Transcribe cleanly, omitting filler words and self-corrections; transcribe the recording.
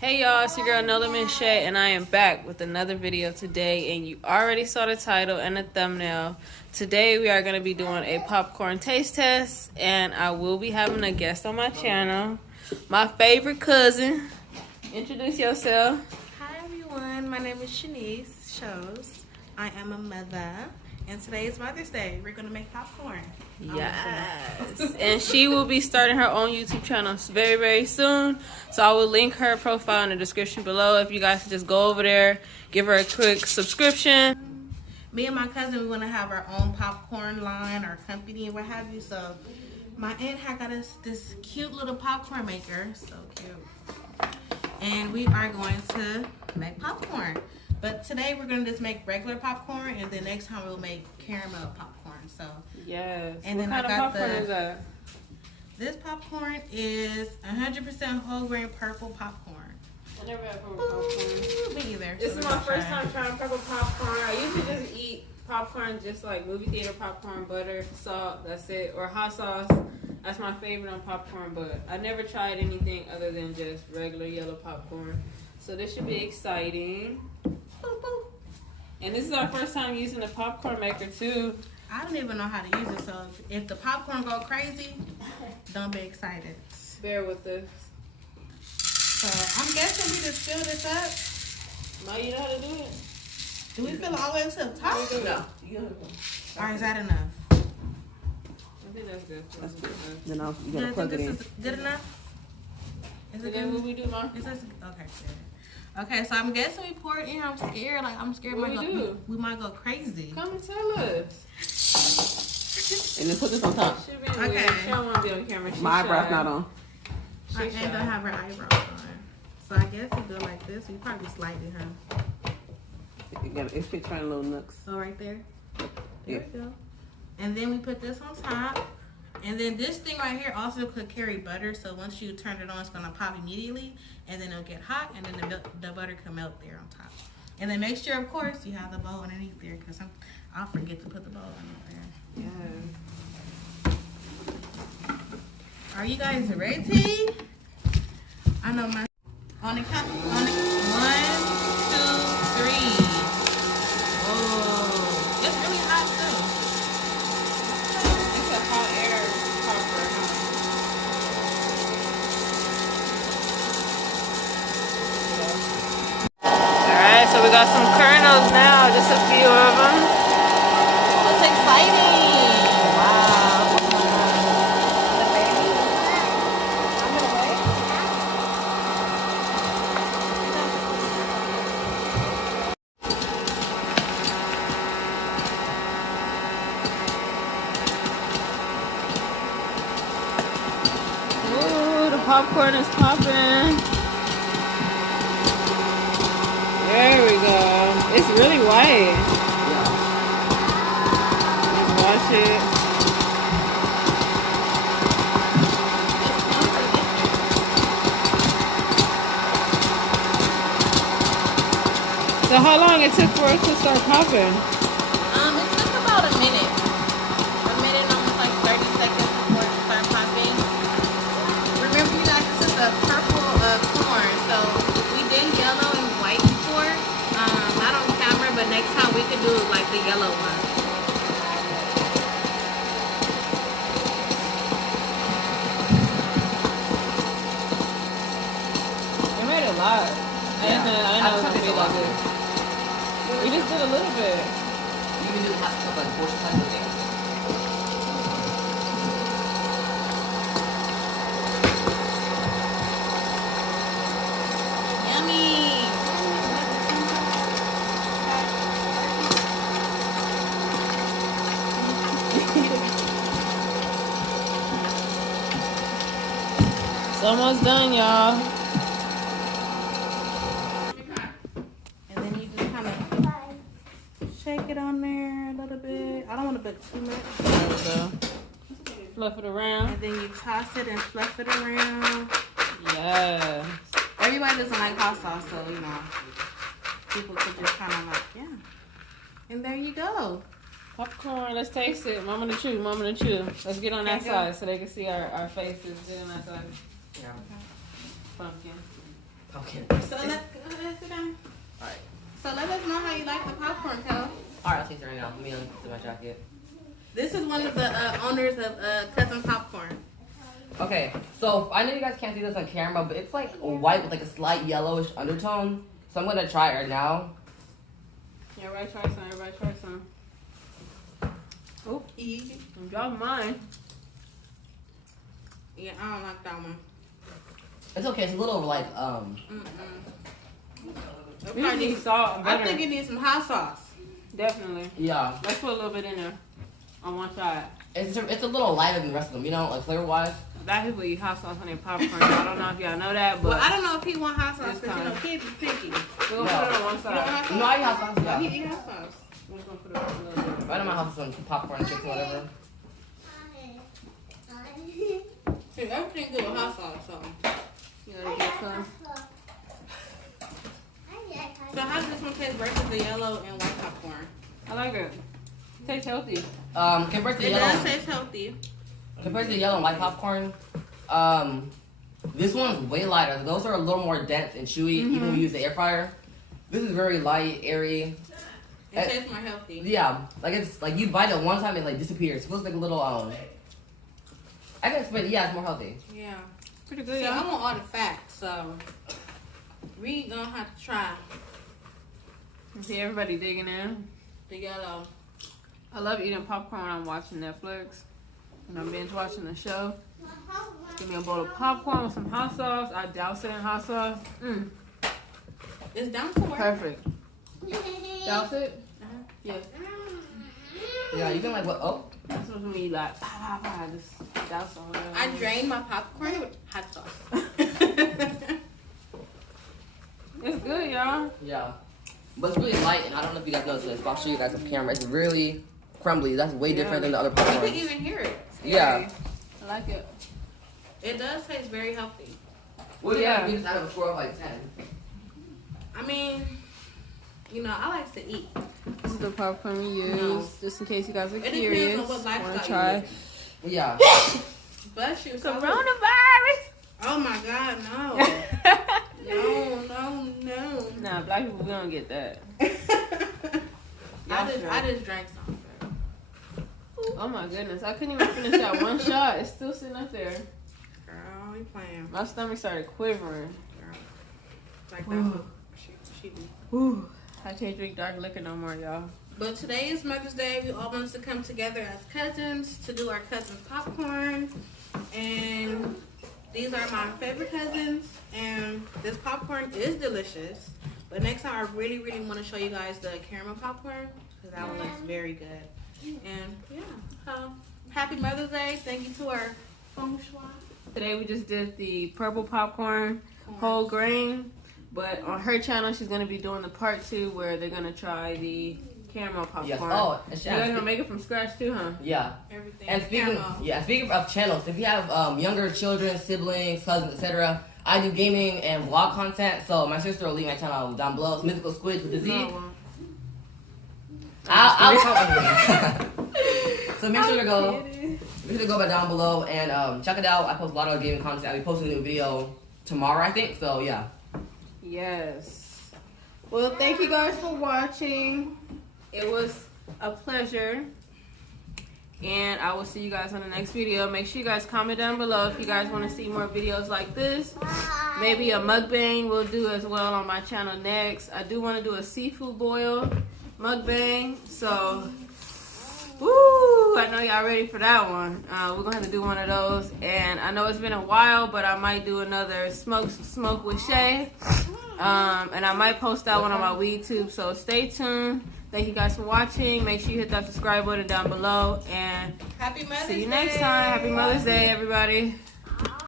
Hey y'all, it's your girl Nola Shay, and I am back with another video today, and you already saw the title and the thumbnail. Today we are going to be doing a popcorn taste test, and I will be having a guest on my channel, my favorite cousin. Introduce yourself. Hi everyone, my name is Shanice Shows. I am a mother, and today is Mother's Day. We're going to make popcorn. Yes. And she will be starting her own YouTube channel very, very soon. So I will link her profile in the description below. If you guys can just go over there, give her a quick subscription. Me and my cousin, we want to have our own popcorn line or company and what have you. So my aunt had got us this cute little popcorn maker. So cute. And we are going to make popcorn. But today we're going to just make regular popcorn, and then next time we'll make caramel popcorn. So yes. And what then kind I of got popcorn is that? This popcorn is 100% whole grain purple popcorn. I never had purple popcorn. Me either. This is my first time trying purple popcorn. I usually just eat popcorn just like movie theater popcorn, butter, salt, that's it. Or hot sauce. That's my favorite on popcorn, but I never tried anything other than just regular yellow popcorn. So this should be exciting. Boop, boop. And this is our first time using the popcorn maker too. I don't even know how to use it, so if the popcorn go crazy, don't be excited. Bear with us. So I'm guessing we just fill this up. Now you know how to do it. Do we fill it all the way to the top? No. Or is that enough? I think that's good. That's good. Then you Do gotta you plug think it in. this is good enough? Is So it then what good? we do, Mom? Is this okay? Good. Okay, so I'm guessing we pour it in. I'm scared. Like I'm scared What we we do? we might go crazy. Come and tell us. And then put this on top. She been Okay. weird. She don't want to be on camera. She My eyebrow's shy. not on. My She aunt shy. don't have her eyebrows on. So I guess we go like this. We probably slightly, huh? It's picturing little nooks. So right there. There Yeah. we go. And then we put this on top. And then this thing right here also could carry butter. So once you turn it on, it's gonna pop immediately, and then it'll get hot, and then the butter can melt there on top. And then make sure, of course, you have the bowl underneath there, because I'll forget to put the bowl underneath there. Yeah. Are you guys ready? I know my on the count. On the 1, 2, 3. Whoa, it's really hot too. It's a hot air popper. Alright, so we got some kernels now, just a few of them. It's exciting. Wow. Ooh, the popcorn is popping. There we go. It's really white. Let's watch it. So how long it took for it to start popping? It took about a minute. A minute, almost like 30 seconds before it started popping. Remember, you guys, this is a purple corn. So we did yellow and white before. Not on camera, but next time we could do like the yellow one. It made a lot. I didn't know it was gonna be like this. We just did a little bit. You can do half cup like portion size of things. Yummy. It's almost done, y'all. And then you just kind of shake it on there a little bit. I don't want to put too much. There we go. Fluff it around. And then you toss it and fluff it around. Yes. Everybody doesn't like hot sauce, so you know, people could just kind of like, yeah. And there you go. Popcorn, let's taste it. Mama to chew, mama to chew. Let's get on that Okay, go. side so they can see our faces. Get on that side. Yeah. Pumpkin. Okay. So let's go ahead, sit down. Alright. So let us know how you like the popcorn, Kel. Alright, I'll taste it right now. Let me undo my jacket. This is one of the owners of Cousin Popcorn. Okay, so I know you guys can't see this on camera, but it's like white with like a slight yellowish undertone. So I'm gonna try it right now. Yeah, everybody try some. Everybody try some. Oh, I'm dropping mine. Yeah, I don't like that one. It's okay. It's a little like We just need salt and I butter. think it needs some hot sauce. Definitely. yeah. Let's put a little bit in there on one side. It's a little lighter than the rest of them. You know, like flavor wise. Black people eat hot sauce on their popcorn. I don't know if y'all know that, but Well, I don't know if he want hot sauce This because time. kids is picky. we'll No. put it on one You don't side. want hot sauce? No, I eat hot sauce. Oh, Yeah. he eat hot sauce. We're just gonna put it on a little bit. Right in my house, some popcorn, chips, whatever. See, everything good with hot sauce. So, You gotta get some. so how does this one taste versus the yellow and white popcorn? I like it. Tastes healthy. Compared to the It yellow, does taste healthy. compared to the yellow and white popcorn, this one's way lighter. Those are a little more dense and chewy, even when we use the air fryer. This is very light, airy. It tastes more healthy. Yeah, like it's like you bite it one time and like disappears. It feels like a little I can explain it. Yeah, it's more healthy. Yeah. Pretty good, See, I y'all. want all the facts, so we gonna have to try See everybody digging in. the yellow. I love eating popcorn when I'm watching Netflix. When I'm binge watching the show. Give me a bowl of popcorn with some hot sauce. I douse it in hot sauce. It's down to work. Perfect. Douse it? Uh-huh. Yeah. Yeah, you can like what? Oh, That's what we like. Pow, pow, pow. Just douse on it. I drained my popcorn with hot sauce. It's good, y'all. yeah. But it's really light, and I don't know if you guys noticed this. But I'll show you guys on camera. It's really crumbly. That's way different than the other You can popcorns. even hear it. Yeah. I like it. It does taste very healthy. Well, Yeah. yeah. You just out of a score of like 10. I mean, you know, I like to eat. This is the popcorn we use, No. just in case you guys are It depends curious. on what Want lifestyle to try? you Yeah. Bless you. So Coronavirus. oh my God, no. No. Nah, black people, we don't get that. I just drank some. Oh my goodness, I couldn't even finish that one shot. It's still sitting up there. Girl, we playing. My stomach started quivering. Girl. Like that. She do. Whew. I can't drink dark liquor no more, y'all. But today is Mother's Day. We all wanted to come together as cousins to do our cousins popcorn. And these are my favorite cousins. And this popcorn is delicious. But next time I really, really want to show you guys the caramel popcorn. Because that one looks very good. And yeah. So happy Mother's Day. Thank you to our feng shui. Today we just did the purple popcorn, whole grain. But on her channel, she's going to be doing the part 2 where they're going to try the caramel popcorn. Yes. Oh, and You guys going to make it from scratch too, huh? yeah. Everything. And caramel. speaking of channels, if you have younger children, siblings, cousins, etc., I do gaming and vlog content. So my sister will leave my channel down below. It's Mythical Squids with the Z. No, it won't. I'll So make sure to go. Make sure to go back down below and check it out. I post a lot of gaming content. I'll be posting a new video tomorrow, I think. So yeah. Yes. Well, thank you guys for watching. It was a pleasure. And I will see you guys on the next video. Make sure you guys comment down below if you guys want to see more videos like this. Maybe a mukbang we'll do as well on my channel next. I do want to do a seafood boil mukbang. So, woo! I know y'all ready for that one. We're going to have to do one of those. And I know it's been a while, but I might do another smoke with Shay. And I might post that one on my YouTube. So stay tuned. Thank you guys for watching. Make sure you hit that subscribe button down below. And Happy Mother's Day. see you next time. Happy Mother's Day, everybody.